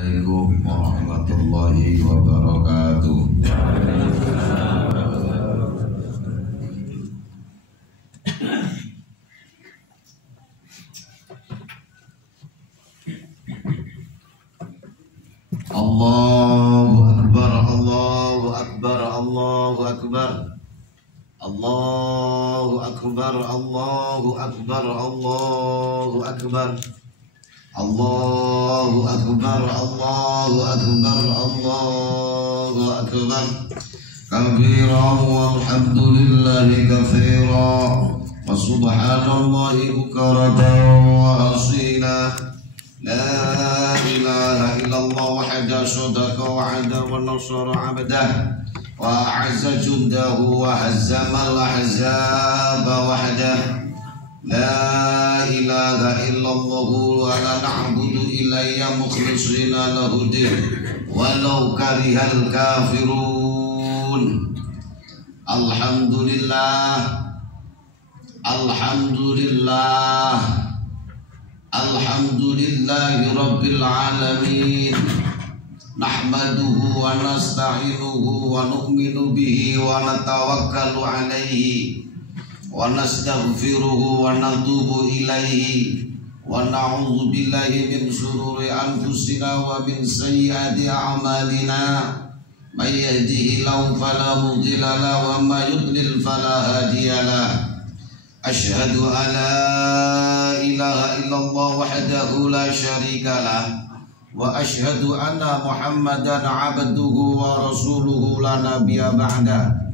Assalamualaikum warahmatullahi wabarakatuh. Allahu akbar, Allahu akbar, Allahu akbar. Allahu akbar, Allahu akbar, Allahu akbar. Allahu akbar, Allahu akbar, Allahu akbar. Kabiran walhamdulillahi katsiran wa subhanallahi bukratan wa asila. La ilaha illallah wahdahu sadaqa wa'ada wa nasara 'abdah wa a'azza jundahu wa hazzama al-ahzaba wahdahu. La ilaha illallah wa la na'budu ilayya mukhlishina lahu din walau karihal kafirun. Alhamdulillah, alhamdulillah, alhamdulillahi rabbil alamin. Nahmaduhu wa nasta'inuhu wa nu'minu bihi wa natawakkalu alaihi wa nastaghfiruhu wa natubu ilaihi wa na'udzu billahi min shururi anfusina wa min sayyiati a'malina. May yahdihillahu fala mudilla lahu wa may yudlil fala hadiya lahu. Asyhadu an la ilaha illallah wahdahu la syarika lah wa asyhadu anna Muhammadan 'abduhu wa rasuluhu la nabiyya ba'da.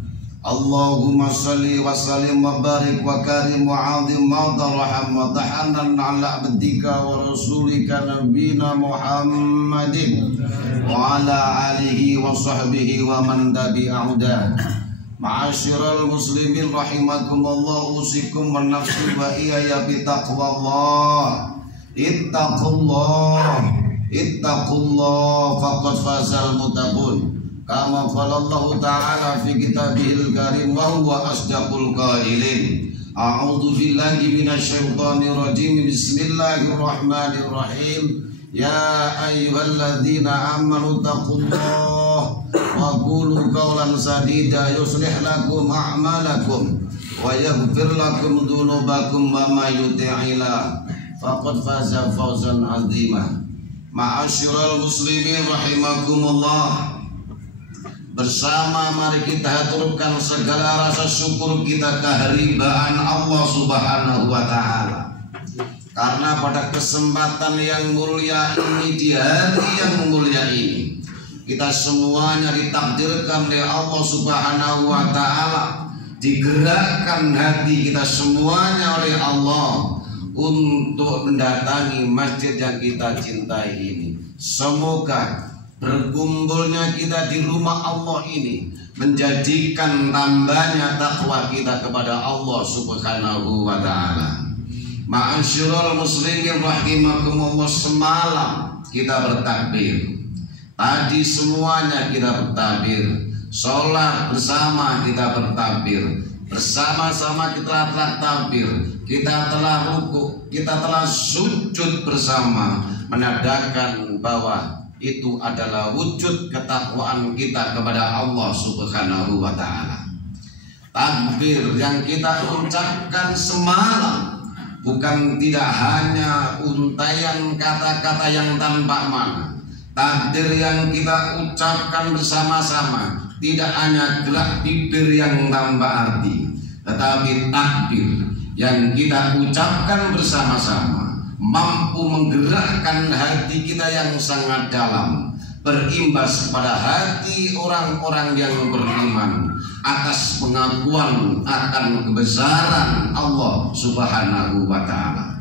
Allahumma salli wa sallim wa barik wa karim wa 'azim wa tarham wa tahannan 'ala 'abdika wa rasulika nabiyina Muhammadin wa 'ala alihi wa sahbihi wa man tabi'ahu. Ma'asyiral muslimin rahimakumullah, usikum wa nafsi wa iyaya bitaqwallah. Ittaqullah, ittaqullah faqad fazal muttaqun. Kama qala Allah ta'ala fi kitabihil karim wa huwa asdaqul qailin. A'udzu billahi minasyaitonir rajim. Bismillahirrahmanirrahim. Ya ayyuhalladzina amanu taqullaha wa qulu qawlan sadida yuslih lakum a'malakum wa yaghfir lakum dzunubakum wa may yuti'illah faqad faza fawzan 'azima. Ma'asyiral muslimin rahimakumullah. Bersama mari kita haturkan segala rasa syukur kita kehadiran Allah Subhanahu wa taala. Karena pada kesempatan yang mulia ini, di hari yang mulia ini, kita semuanya ditakdirkan oleh Allah Subhanahu wa taala, digerakkan hati kita semuanya oleh Allah untuk mendatangi masjid yang kita cintai ini. Semoga berkumpulnya kita di rumah Allah ini menjadikan tambahnya takwa kita kepada Allah Subhanahu wa taala. Ma'asyiral muslimin rahimakumullah, semalam kita bertakbir. Tadi semuanya kita bertakbir. Sholat bersama kita bertakbir. Bersama-sama kita telah takbir. Kita telah ruku, kita telah sujud bersama, menandakan bahwa itu adalah wujud ketakwaan kita kepada Allah Subhanahu wa taala. Takbir yang kita ucapkan semalam bukan tidak hanya untaian kata-kata yang tanpa makna. Takbir yang kita ucapkan bersama-sama tidak hanya gerak bibir yang tanpa arti, tetapi takbir yang kita ucapkan bersama-sama mampu menggerakkan hati kita yang sangat dalam, berimbas pada hati orang-orang yang beriman atas pengakuan akan kebesaran Allah Subhanahu wa taala.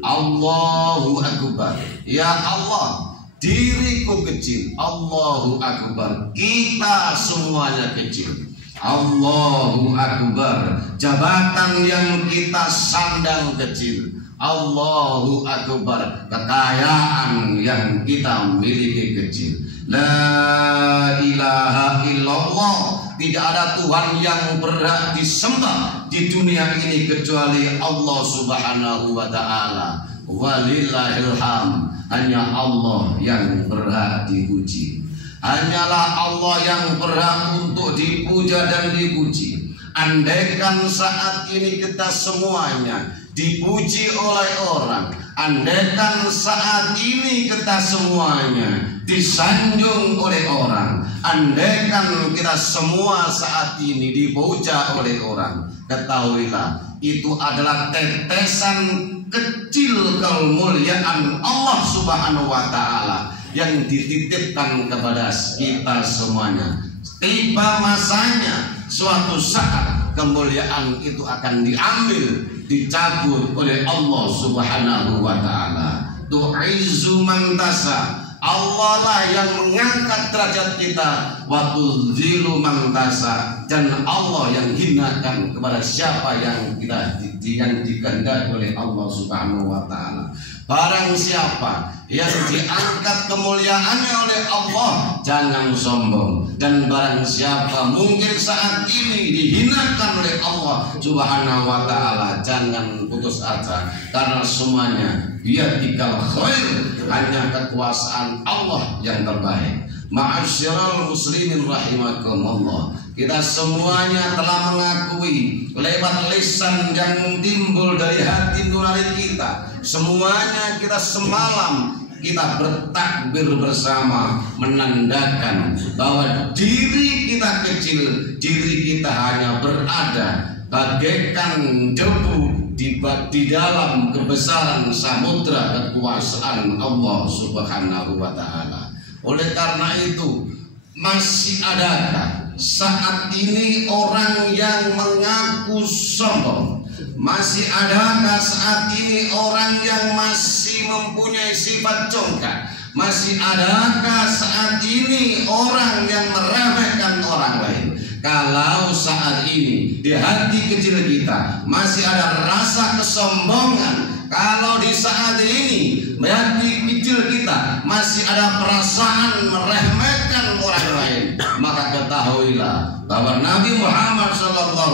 Allahu akbar. Ya Allah, diriku kecil. Allahu akbar. Kita semuanya kecil. Allahu akbar. Jabatan yang kita sandang kecil. Allahu akbar. Kekayaan yang kita miliki kecil. La ilaha illallah. Tidak ada Tuhan yang berhak disembah di dunia ini kecuali Allah Subhanahu wa ta'ala. walillahil hamd. Hanya Allah yang berhak dipuji. Hanyalah Allah yang berhak untuk dipuja dan dipuji. Andaikan saat ini kita semuanya dipuji oleh orang, andaikan saat ini kita semuanya disanjung oleh orang, andaikan kita semua saat ini dipuja oleh orang, ketahuilah itu adalah tetesan kecil kemuliaan Allah Subhanahu wa Ta'ala yang dititipkan kepada kita semuanya. Tiba masanya suatu saat kemuliaan itu akan diambil, dicabut oleh Allah Subhanahu wa Ta'ala. Tu'izzu man tasha, Allah lah yang mengangkat derajat kita, wa tudzilu man tasha, dan Allah yang hinakan kepada siapa yang dikehendaki oleh Allah Subhanahu wa Ta'ala. Barang siapa yang diangkat kemuliaannya oleh Allah, jangan sombong. Dan barang siapa mungkin saat ini dihinakan oleh Allah Subhanahu wa Ta'ala, jangan putus asa, karena semuanya biyadikal khair, hanya kekuasaan Allah yang terbaik. Ma'asyiral muslimin rahimakumullah, kita semuanya telah mengakui lewat lisan yang timbul dari hati nurani kita, semuanya kita semalam kita bertakbir bersama, menandakan bahwa diri kita kecil, diri kita hanya berada bagaikan debu di dalam kebesaran samudra kekuasaan Allah Subhanahu wa Ta'ala. Oleh karena itu, masih adakah saat ini orang yang mengaku sombong? Masih adakah saat ini orang yang masih mempunyai sifat congkak? Masih adakah saat ini orang yang meremehkan orang lain? Kalau saat ini di hati kecil kita masih ada rasa kesombongan, kalau di saat ini di hati kecil kita masih ada perasaan meremehkan orang lain, maka ketahuilah bahwa Nabi Muhammad SAW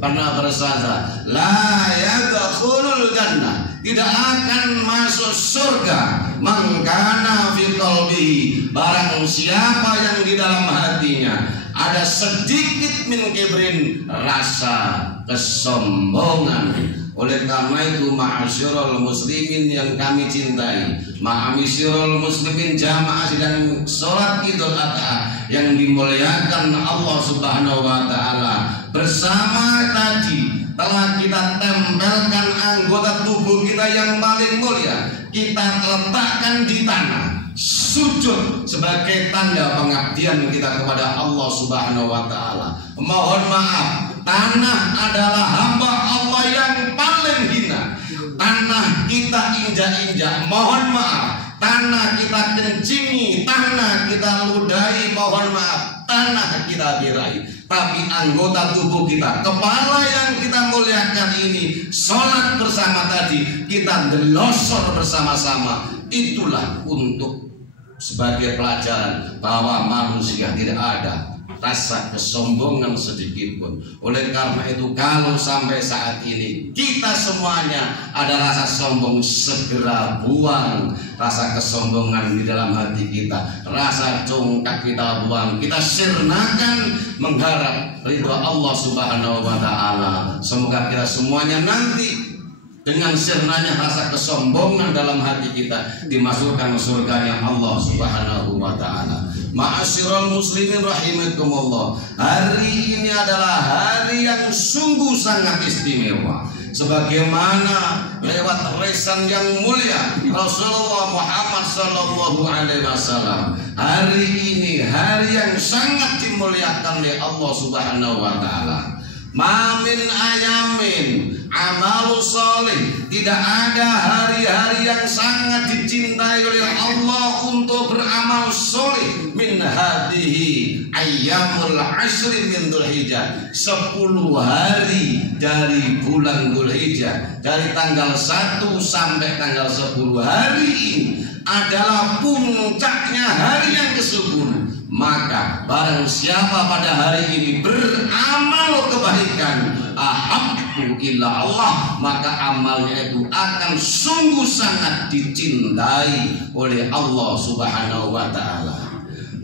pernah bersabda, la yadkhulul jannah, tidak akan masuk surga man kana fi qalbihi, barang siapa yang di dalam hatinya ada sedikit min kibrin, rasa kesombongan. Oleh karena itu, ma'asyiral muslimin yang kami cintai, ma'asyiral muslimin jamaah sidang sholat Idul Adha yang dimuliakan Allah Subhanahu wa Ta'ala, bersama tadi telah kita tempelkan anggota tubuh kita yang paling mulia, kita letakkan di tanah, sujud sebagai tanda pengabdian kita kepada Allah Subhanahu wa Ta'ala. Mohon maaf, tanah adalah hamba Allah yang paling hina. Tanah kita injak-injak, mohon maaf. Tanah kita kencingi, tanah kita ludahi, mohon maaf. Tanah kita birai. Tapi anggota tubuh kita, kepala yang kita muliakan ini, sholat bersama tadi, kita delosor bersama-sama. Itulah untuk sebagai pelajaran bahwa manusia tidak ada rasa kesombongan sedikit pun. Oleh karena itu, kalau sampai saat ini kita semuanya ada rasa sombong, segera buang rasa kesombongan di dalam hati kita, rasa congkak kita buang, kita sirnakan mengharap ridha Allah Subhanahu wa Ta'ala. Semoga kita semuanya nanti dengan sirnanya rasa kesombongan dalam hati kita dimasukkan surganya Allah Subhanahu wa Ta'ala. Ma'asyiral muslimin rahimakumullah, hari ini adalah hari yang sungguh sangat istimewa. Sebagaimana lewat lisan yang mulia Rasulullah Muhammad SAW, hari ini hari yang sangat dimuliakan oleh Allah Subhanahu wa Ta'ala. Mamin ayamin amalu soleh, tidak ada hari-hari yang sangat dicintai oleh Allah untuk beramal soleh min hadihi ayyamul ashri min Dzulhijjah, 10 hari dari bulan Dzulhijjah, dari tanggal 1 sampai tanggal 10 hari ini adalah puncaknya hari yang ke-10. Maka barang siapa pada hari ini beramal kebaikan, ahab yuhibbu illa Allah, maka amalnya itu akan sungguh sangat dicintai oleh Allah Subhanahu wa taala.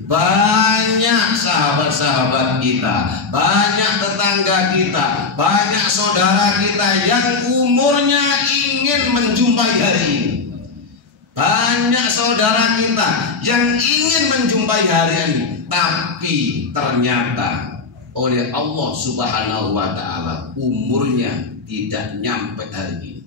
Banyak sahabat-sahabat kita, banyak tetangga kita, banyak saudara kita yang umurnya ingin menjumpai hari ini. Banyak saudara kita yang ingin menjumpai hari ini, tapi ternyata oleh Allah Subhanahu wa taala umurnya tidak nyampe hari ini.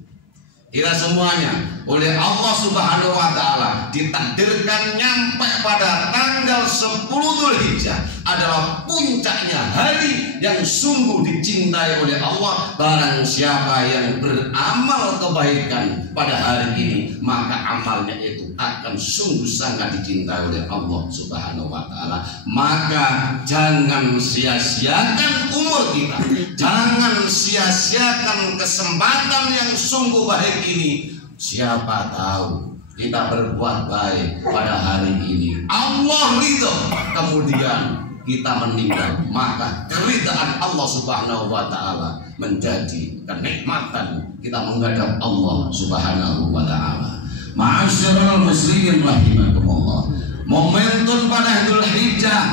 Kita semuanya oleh Allah Subhanahu wa taala ditakdirkan nyampe pada tanggal 10 Dzulhijjah adalah puncaknya hari yang sungguh dicintai oleh Allah. Barang siapa yang beramal kebaikan pada hari ini, maka amalnya itu akan sungguh sangat dicintai oleh Allah Subhanahu wa taala. Maka jangan sia-siakan umur kita, jangan sia-siakan kesempatan yang sungguh baik ini. Siapa tahu kita berbuat baik pada hari ini, Allah ridho, kemudian kita meninggal, maka keridhaan Allah Subhanahu wa taala menjadi kenikmatan kita menghadap Allah Subhanahu wa taala. Ma'asyiral muslimin rahimakumullah, momentum pada Dzulhijjah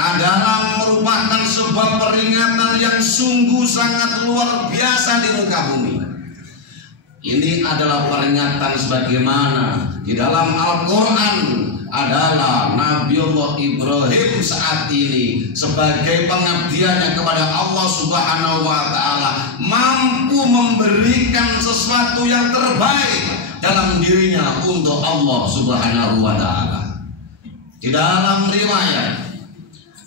adalah merupakan sebuah peringatan yang sungguh sangat luar biasa di muka bumi. Ini adalah peringatan sebagaimana di dalam Al-Quran adalah Nabiullah Ibrahim saat ini sebagai pengabdiannya kepada Allah Subhanahu wa taala mampu memberikan sesuatu yang terbaik dalam dirinya untuk Allah Subhanahu wa taala. Di dalam riwayat,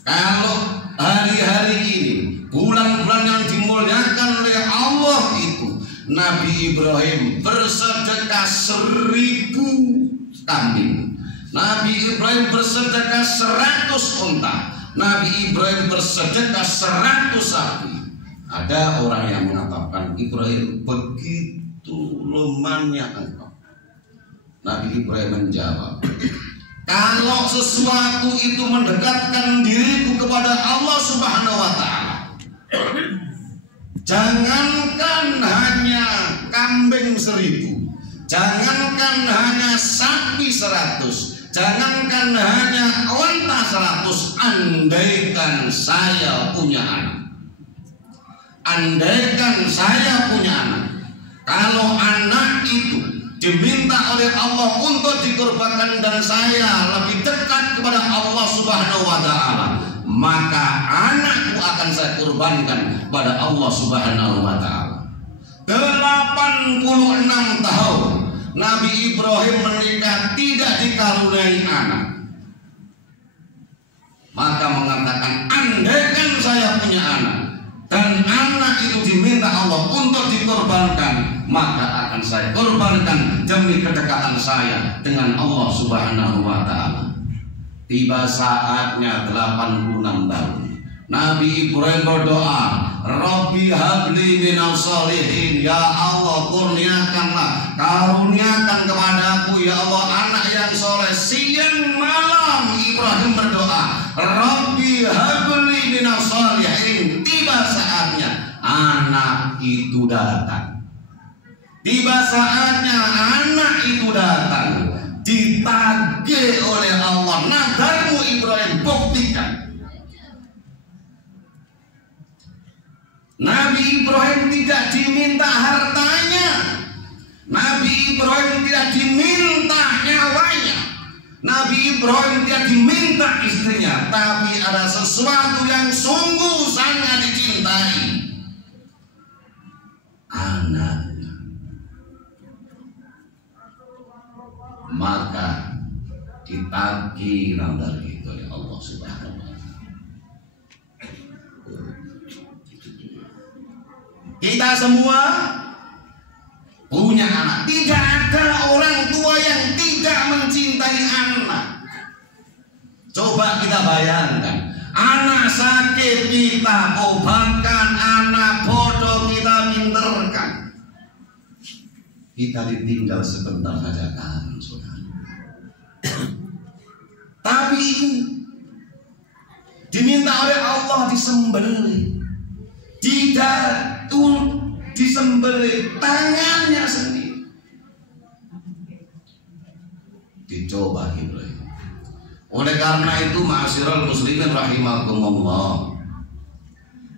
kalau hari-hari ini, bulan-bulan yang dimuliakan oleh Allah itu, Nabi Ibrahim bersedekah 1000 kambing, Nabi Ibrahim bersedekah 100 unta, Nabi Ibrahim bersedekah 100 sapi. Ada orang yang mengatakan, Ibrahim, begitu lemahnya engkau. Nabi Ibrahim menjawab, kalau sesuatu itu mendekatkan diriku kepada Allah Subhanahu wa taala, jangankan hanya kambing 1000, jangankan hanya sapi 100, jangankan hanya unta 100, andaikan saya punya anak, andaikan saya punya anak, kalau anak itu diminta oleh Allah untuk dikorbankan dan saya lebih dekat kepada Allah Subhanahu wa taala, maka anakku akan saya korbankan pada Allah Subhanahu wa taala. 86 tahun Nabi Ibrahim menikah tidak dikaruniai anak, maka mengatakan, andaikan saya punya anak dan anak itu diminta Allah untuk dikorbankan, maka akan saya korbankan demi kedekatan saya dengan Allah Subhanahu wa taala. Tiba saatnya 86 tahun, Nabi Ibrahim berdoa, Rabbi habli minas sholihin, ya Allah kurniakanlah, karuniakan kepadaku ya Allah anak yang soleh. Siang malam Ibrahim berdoa, Rabbi habli minas sholihin. Tiba saatnya anak itu datang. Tiba saatnya anak itu datang, ditagih oleh Allah, nadarmu Ibrahim buktikan. Nabi Ibrahim tidak diminta hartanya, Nabi Ibrahim tidak diminta nyawanya, Nabi Ibrahim tidak diminta istrinya, tapi ada sesuatu yang sungguh sangat dicintai, anaknya. Maka ditagih namdar itu oleh Allah Subhanahu wa taala. Kita semua punya anak. Tidak ada orang tua yang tidak mencintai anak. Coba kita bayangkan, anak sakit kita obatkan, anak bodoh kita pinterkan, kita ditinggal sebentar saja kan, saudara. Tapi ini diminta oleh Allah disembelih, tidak disembelih tangannya sendiri. Dicoba Ibrahim. Oleh karena itu ma'asyiral muslimin rahimakumullah,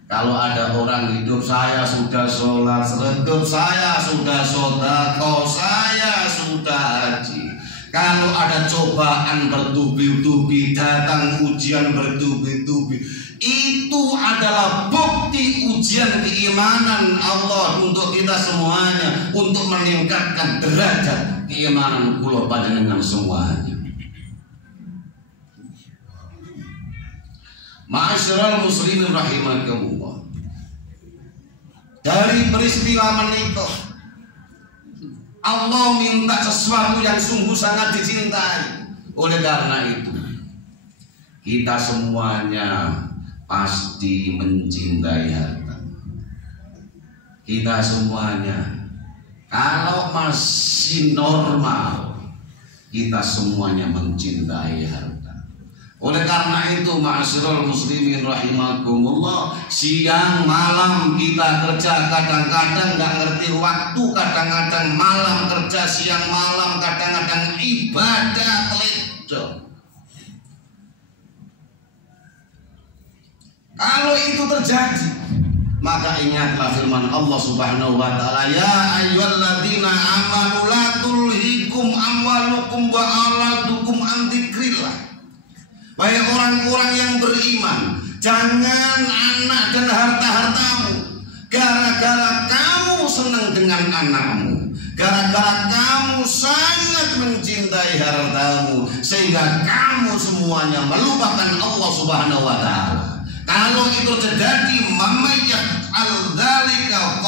kalau ada orang hidup, saya sudah sholat, hidup saya sudah sedekah, saya sudah haji. Kalau ada cobaan bertubi-tubi, datang ujian bertubi-tubi, itu adalah bukti ujian keimanan Allah untuk kita semuanya, untuk meningkatkan derajat keimanan kula panjenengan semuanya. Ma'asyiral muslimin rahimakumullah, dari peristiwa menikah Allah minta sesuatu yang sungguh sangat dicintai. Oleh karena itu kita semuanya pasti mencintai harta. Kita semuanya kalau masih normal, kita semuanya mencintai harta. Oleh karena itu ma'asyiral muslimin rahimakumullah, siang malam kita kerja, kadang-kadang nggak ngerti waktu, kadang-kadang malam kerja, siang malam, kadang-kadang ibadah telejo. Kalau itu terjadi, maka ingatlah firman Allah Subhanahu wa taala, ya ayyuhalladzina amanu la tulhikum amwalukum wa auladukum an dzikrillah. Wahai orang-orang yang beriman, jangan anak dan harta-hartamu, gara-gara kamu senang dengan anakmu, gara-gara kamu sangat mencintai hartamu, sehingga kamu semuanya melupakan Allah Subhanahu wa taala. Kalau itu terjadi, mamayat al-dzalika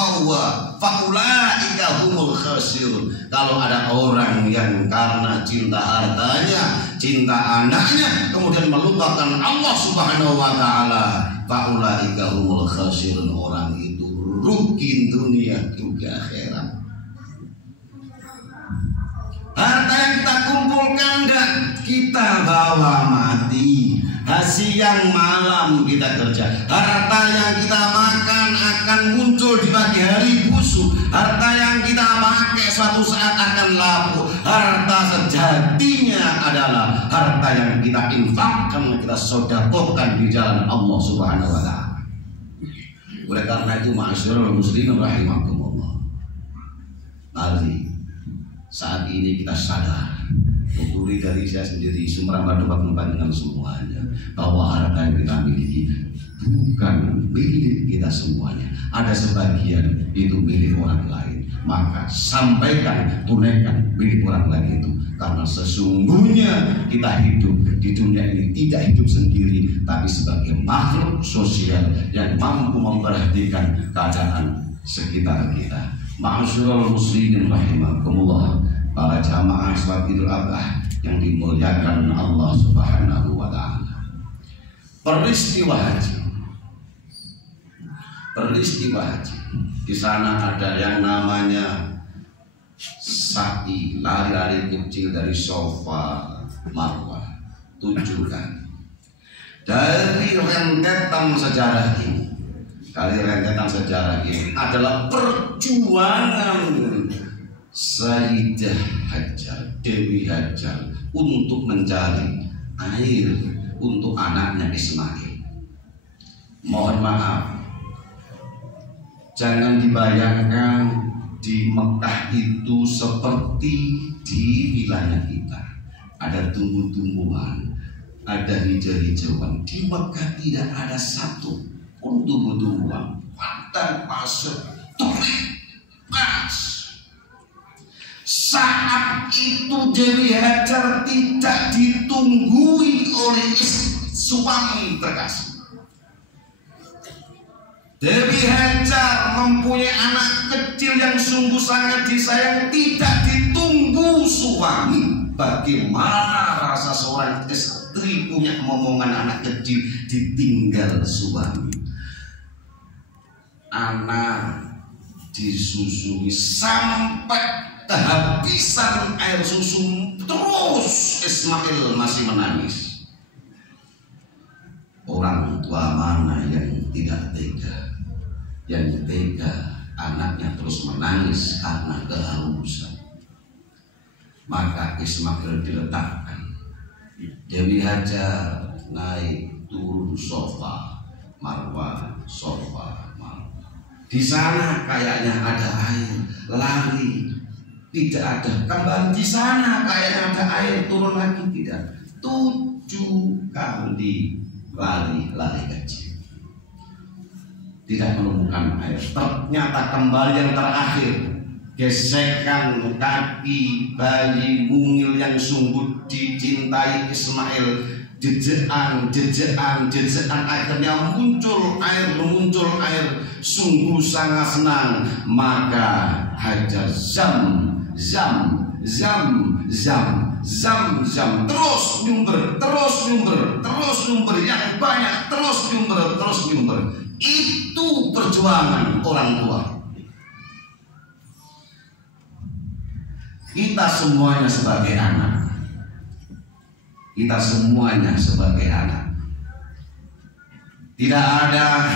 faulaika humul khasirun. Kalau ada orang yang karena cinta hartanya, cinta anaknya, kemudian melupakan Allah Subhanahu wa taala, faulaika humul khasirun. Orang itu rugi dunia juga akhirat. Harta yang kita kumpulkan dan kita bawa mati. Siang malam kita kerja. Harta yang kita makan akan muncul di pagi hari busuk. Harta yang kita pakai suatu saat akan lapuk. Harta sejatinya adalah harta yang kita infakkan, kita sedekahkan di jalan Allah Subhanahu wa taala. Oleh karena itu ma'asyiral muslimin rahimakumullah, mari saat ini kita sadar, mulai dari saya sendiri, Sumber Madu dengan semuanya, bahwa harta yang kita miliki bukan milik kita semuanya. Ada sebagian itu milik orang lain. Maka sampaikan, tunaikan milik orang lain itu. Karena sesungguhnya kita hidup di dunia ini tidak hidup sendiri, tapi sebagai makhluk sosial yang mampu memperhatikan keadaan sekitar kita. Ma'asyiral muslimin rahimakumullah, para jamaah salat Idul Adha yang dimuliakan Allah Subhanahu wa taala. Peristiwa haji. Di sana ada yang namanya sa'i, lari-lari kecil dari Safa Marwah 7 kali. Dari rentetan sejarah ini, adalah perjuangan Sayyidah Hajar, Dewi Hajar, untuk mencari air untuk anaknya Ismail. Mohon maaf, jangan dibayangkan di Mekah itu seperti di wilayah kita. Ada tumbuh-tumbuhan, ada hijau-hijauan. Di Mekah tidak ada satu pun tumbuh-tumbuhan, padang pasir, terik, panas. Saat itu Dewi Hajar tidak ditunggui oleh suami terkasih. Dewi Hajar mempunyai anak kecil yang sungguh sangat disayang, tidak ditunggu suami. Bagaimana rasa seorang istri punya momongan anak kecil ditinggal suami? Anak disusui sampai kehabisan air susu, terus Ismail masih menangis. Orang tua mana yang tidak tega? Yang tega anaknya terus menangis karena kehausan. Maka Ismail diletakkan. Dewi Hajar naik turun sofa Marwah, sofa Marwah. Di sana kayaknya ada air, lari, tidak ada. Kembali di sana kayaknya ada air, turun lagi, tidak. 7 kali lari kecil, tidak menemukan air. Ternyata kembali yang terakhir, gesekan kaki bayi mungil yang sungguh dicintai Ismail, jejekan akhirnya muncul air, sungguh sangat senang. Maka Hajar zam terus nyumber yang banyak, terus nyumber. Itu perjuangan orang tua. Kita semuanya sebagai anak, tidak ada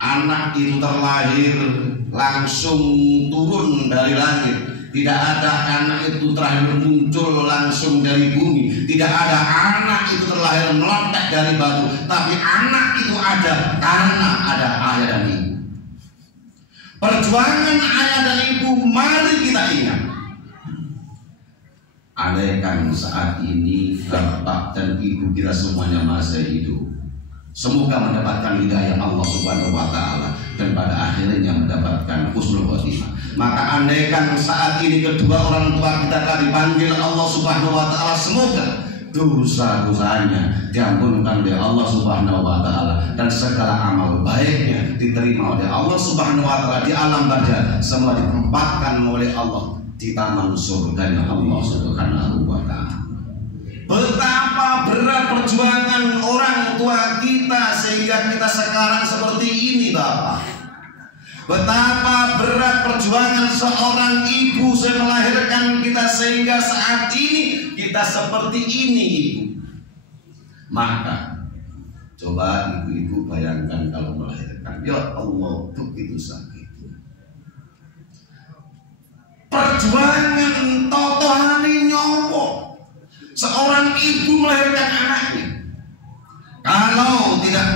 anak itu terlahir langsung turun dari langit. Tidak ada anak itu terakhir muncul langsung dari bumi. Tidak ada anak itu terlahir meletak dari batu. Tapi anak itu ada karena ada ayah dan ibu. Perjuangan ayah dan ibu mari kita ingat. Andaikan saat ini bapak dan ibu kita semuanya masih hidup, semoga mendapatkan hidayah Allah Subhanahu wa Ta'ala dan pada akhirnya mendapatkan husnul khotimah. Maka andaikan saat ini kedua orang tua kita telah dipanggil Allah Subhanahu wa Ta'ala, semoga dosa-dosanya diampunkan oleh Allah Subhanahu wa Ta'ala dan segala amal baiknya diterima oleh Allah Subhanahu wa Ta'ala di alam barzakh, semua ditempatkan oleh Allah di taman surganya Allah Subhanahu wa Ta'ala. Betapa berat perjuangan orang tua kita sehingga kita sekarang seperti ini, Bapak. Betapa berat perjuangan seorang ibu melahirkan kita sehingga saat ini kita seperti ini, Ibu. Maka coba ibu-ibu bayangkan kalau melahirkan, ya Allah, begitu sakit. Perjuangan totohani nyowo seorang ibu melahirkan anaknya. Kalau tidak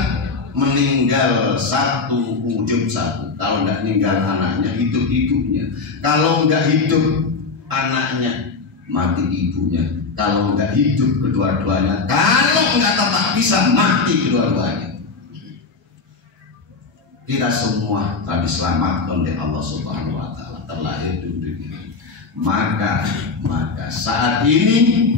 meninggal satu, ujub satu. Kalau nggak meninggal anaknya, hidup ibunya. Kalau nggak hidup anaknya, mati ibunya. Kalau nggak hidup kedua-duanya, kalau nggak tetap bisa, mati kedua-duanya. Kita semua telah diselamatkan oleh Allah Subhanahu wa Ta'ala, terlahir di dunia. Maka saat ini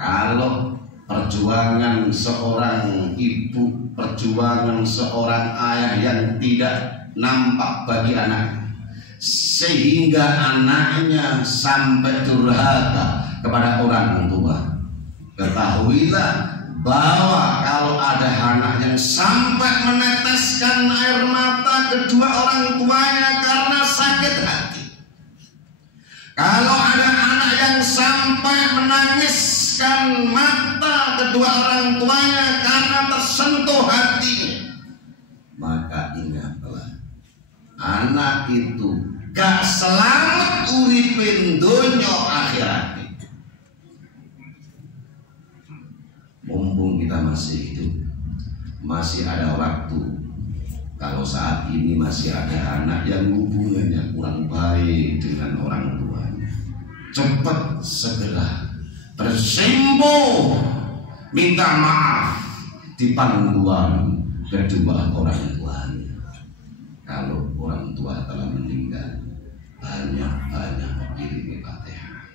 kalau perjuangan seorang ibu, perjuangan seorang ayah yang tidak nampak bagi anak, sehingga anaknya sampai durhaka kepada orang tua, ketahuilah bahwa kalau ada anak yang sampai meneteskan air mata kedua orang tuanya karena sakit hati, kalau ada anak yang sampai menangiskan mata kedua orang tuanya karena tersentuh hatinya, maka ingatlah, anak itu gak selamat uripin donya akhirat. Mumpung kita masih hidup, masih ada waktu. Kalau saat ini masih ada anak yang hubungannya kurang baik dengan orang tuanya, cepat segera bersimpuh minta maaf di pangkuan kedua orang tuanya. Kalau orang tua telah meninggal, banyak-banyak kirim Fatihah.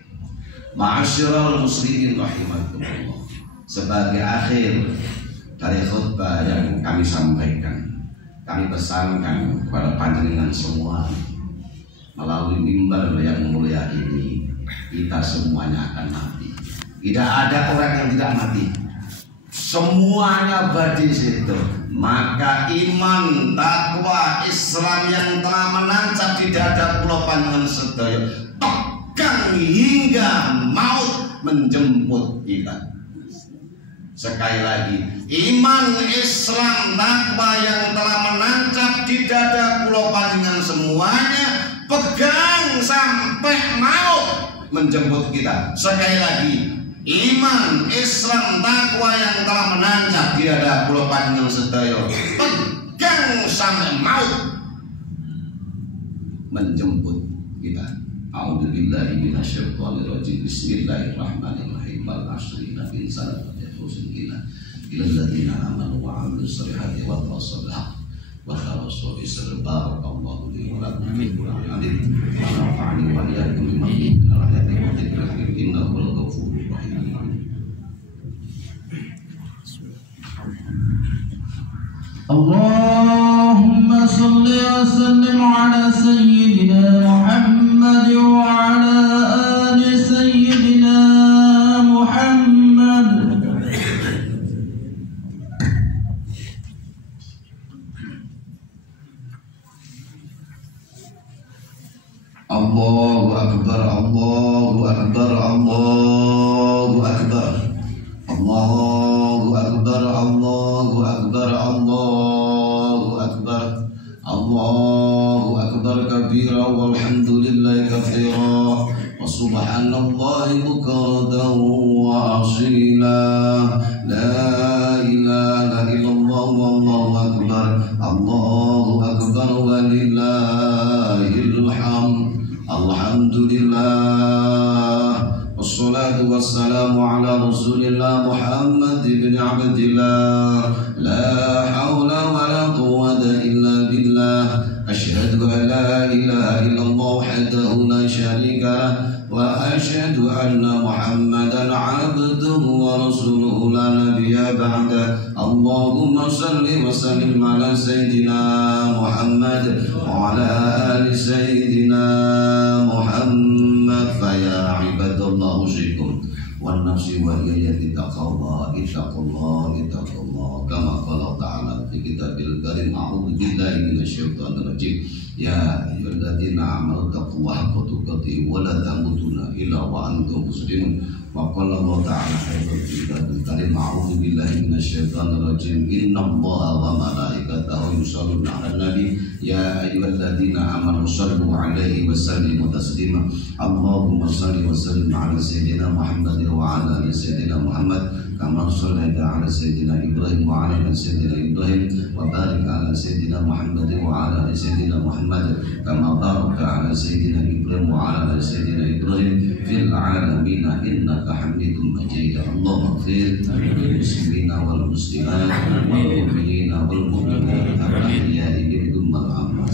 Ma'asyiral muslimin rahimakumullah. Sebagai akhir dari khutbah yang kami sampaikan, kami pesankan kepada panjenengan semua melalui mimbar yang mulia ini, kita semuanya akan mati. Tidak ada orang yang tidak mati, semuanya badi situ. Maka iman, takwa, Islam yang telah menancap di dada kula panjenengan sedaya pegang hingga maut menjemput kita. Sekali lagi, iman, Islam, takwa yang telah menancap di dada kula panjenengan semuanya, pegang sampai maut menjemput kita. Sekali lagi, iman, Islam, takwa yang telah menancap di dada kula panjenengan sedaya, pegang sampai maut menjemput kita. A'udzubillahi minasyaitonirrajim. Bismillahirrahmanirrahim. Al-asri nafil salat ila alladziina aamanu wa 'amilus shalihati wa tawassaw bil haqq wa tawassaw bis sabr. Barakallahu li wa lakum fil Qur'anil wa nafa'ani wa iyyakum bima fihi min al-ayati wa dhikril innahu al-ghafurur rahim. Allahumma shalli wa sallim ala sayyidina Muhammad wa ala ali sayyidina Muhammad. Allahu akbar, Allahu akbar, Allahu akbar, Allahu akbar, Allahu akbar, Allahu akbar, Allahu akbar kabira walhamdulillahi katsira wa subhanallahi bukratan wa asila. La ilaha illallah wallahu akbar, Allahu akbar walillahil hamd. Alhamdulillah, wassalatu wassalamu ala rasulillah Muhammad ibn Abdillah. La hawla wa la quwwata illa billah. Asyhadu an la ilaha illallah wahdahu la syarika lah, wa asyhadu anna Muhammadan abduhu wa rasuluhu la nabiyya ba'da. Allahumma salli wa sallim ala sayyidina Muhammad wa ala ali sayyidina Muhammad. Fa ya ibadallah usikum wan nafsi wa iyati taqallah kama qala ta'ala fi kitabil karim. A'udzu billahi minasyaitonir rajim. Ya ayyuhalladzina amanu taqullaha haqqa tuqatih wa la tamutunna illa wa antum muslimun. Wa qala Allah ta'ala fi kitabil karim. A'udzu billahi minasyaitonir rajim. Innallaha wa malaikatahu yusholluna 'alan nabi. Ya ayyuhalladzina amanu shallu 'alaihi wa sallimu taslima. Allahumma shalli wa sallim 'ala sayyidina Muhammad wa 'ala ali sayyidina Muhammad kama shallaita 'ala sayyidina Ibrahim wa 'ala ali sayyidina Ibrahim wa barik 'ala sayyidina Muhammad wa 'ala ali sayyidina Muhammad kama barakta 'ala sayyidina Ibrahim wa 'ala ali sayyidina Ibrahim fil 'alamin innaka Hamidum Majid. Allahumma ighfir lil muslimina wal muslimat wal mu'minina wal mu'minat al-ahya'i minhum wal amwat.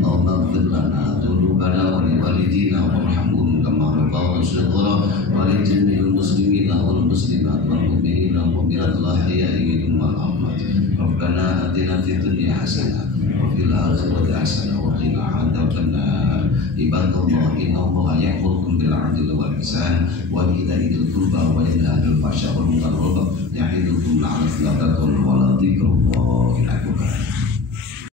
Allahumma ighfir lana dhunubana wa li walidina warhamhum kama rabbayana shighra wa li jami'il muslimina wal muslimat wal mu'minina wal mu'minat al-ahya'i minhum wal amwat. Rabbana atina fid dunya hasanah wa fil akhirati hasanah wa qina adzabannar. Ibadallah, innallaha ya'murukum bil 'adli wal ihsan wa ita'i dzil qurba wa yanha 'anil fahsya'i wal munkari wal baghi ya'idukum la'allakum tattaqun wa la dzikrullahi